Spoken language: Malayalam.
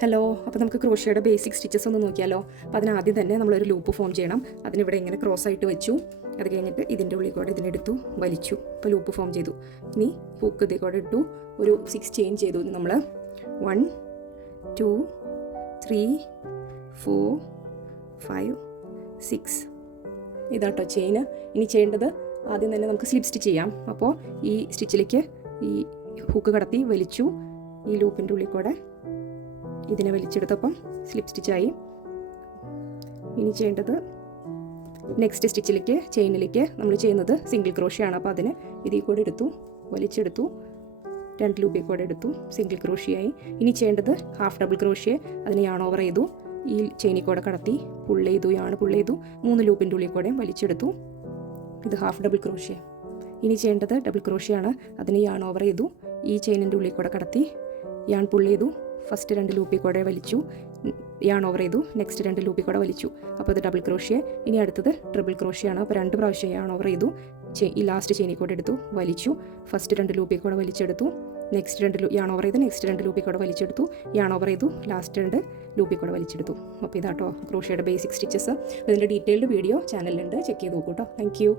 ഹലോ, അപ്പോൾ നമുക്ക് ക്രോഷ്യയുടെ ബേസിക് സ്റ്റിച്ചസ് ഒന്ന് നോക്കിയാലോ. അപ്പോൾ അതിനാദ്യം തന്നെ നമ്മളൊരു ലൂപ്പ് ഫോം ചെയ്യണം. അതിനിവിടെ ഇങ്ങനെ ക്രോസ് ആയിട്ട് വെച്ചു. അത് കഴിഞ്ഞിട്ട് ഇതിൻ്റെ ഉള്ളിൽ കൂടെ ഇതിനെടുത്തു വലിച്ചു. അപ്പോൾ ലൂപ്പ് ഫോം ചെയ്തു. ഇനി ഹൂക്ക് ഇതിൽ കൂടെ ഇട്ടു. ഒരു 6 ചെയിൻ ചെയ്തു. നമ്മൾ 1 2 3 4 5 6 ഇതാട്ടോ ചെയിന്. ഇനി ചെയ്യേണ്ടത് ആദ്യം തന്നെ നമുക്ക് സ്ലിപ്പ് സ്റ്റിച്ച് ചെയ്യാം. അപ്പോൾ ഈ സ്റ്റിച്ചിലേക്ക് ഈ ഹൂക്ക് കടത്തി വലിച്ചു. ഈ ലൂപ്പിൻ്റെ ഉള്ളിൽ കൂടെ ഇതിനെ വലിച്ചെടുത്തപ്പം സ്ലിപ്പ് സ്റ്റിച്ചായി. ഇനി ചെയ്യേണ്ടത് നെക്സ്റ്റ് സ്റ്റിച്ചിലേക്ക് ചെയിനിലേക്ക് നമ്മൾ ചെയ്യുന്നത് സിംഗിൾ ക്രോഷ്യയാണ്. അപ്പോൾ അതിന് ഇതിൽ കൂടെ എടുത്തു, വലിച്ചെടുത്തു, 2 ലൂപ്പിൽ കൂടെ എടുത്തു, സിംഗിൾ ക്രോഷ്യയായി. ഇനി ചെയ്യേണ്ടത് ഹാഫ് ഡബിൾ ക്രോഷ്യ. അതിന് യാൺ ഓവർ ചെയ്തു, ഈ ചെയിനിൽ കൂടെ കടത്തി പുള്ള് ചെയ്തു, പുള്ള് ചെയ്തു, 3 ലൂപ്പിൻ്റെ ഉള്ളിൽ കൂടെ വലിച്ചെടുത്തു. ഇത് ഹാഫ് ഡബിൾ ക്രോഷ്യ. ഇനി ചെയ്യേണ്ടത് ഡബിൾ ക്രോഷ്യയാണ്. അതിന് യാൺ ഓവർ ചെയ്തു, ഈ ചെയിനിൻ്റെ ഉള്ളിൽ കൂടെ കടത്തി പുള്ള് ചെയ്തു, ഫസ്റ്റ് 2 ലൂപ്പിൽ കൂടെ വലിച്ചു, യാൺ ഓവർ ചെയ്തു, നെക്സ്റ്റ് 2 ലൂപ്പിൽ കൂടെ വലിച്ചു. അപ്പോൾ ഇത് ഡബിൾ ക്രോഷ്യ. ഇനി അടുത്തത് ട്രിപ്പിൾ ക്രോഷ്യയാണ്. അപ്പോൾ 2 പ്രാവശ്യം യാൺ ഓവർ ചെയ്തു, ഈ ലാസ്റ്റ് ചെയിനിൽ കൂടെ എടുത്തു, വലിച്ചു, ഫസ്റ്റ് 2 ലൂപ്പിൽ കൂടെ വലിച്ചെടുത്തു, നെക്സ്റ്റ് 2 യാൺ ഓവർ ചെയ്ത്, നെക്സ്റ്റ് 2 ലൂപ്പിൽ കൂടെ വലിച്ചെടുത്തു, യാൺ ഓവർ ചെയ്തു, ലാസ്റ്റ് 2 ലൂപ്പിൽ കൂടെ വലിച്ചെടുത്തു. അപ്പോൾ ഇതാട്ടോ ക്രോഷ്യയുടെ ബേസിക് സ്റ്റിച്ചസ്. ഇതിൻ്റെ ഡീറ്റെയിൽഡ് വീഡിയോ ചാനലിലുണ്ട്, ചെക്ക് ചെയ്ത് നോക്കൂ കേട്ടോ. Thank you.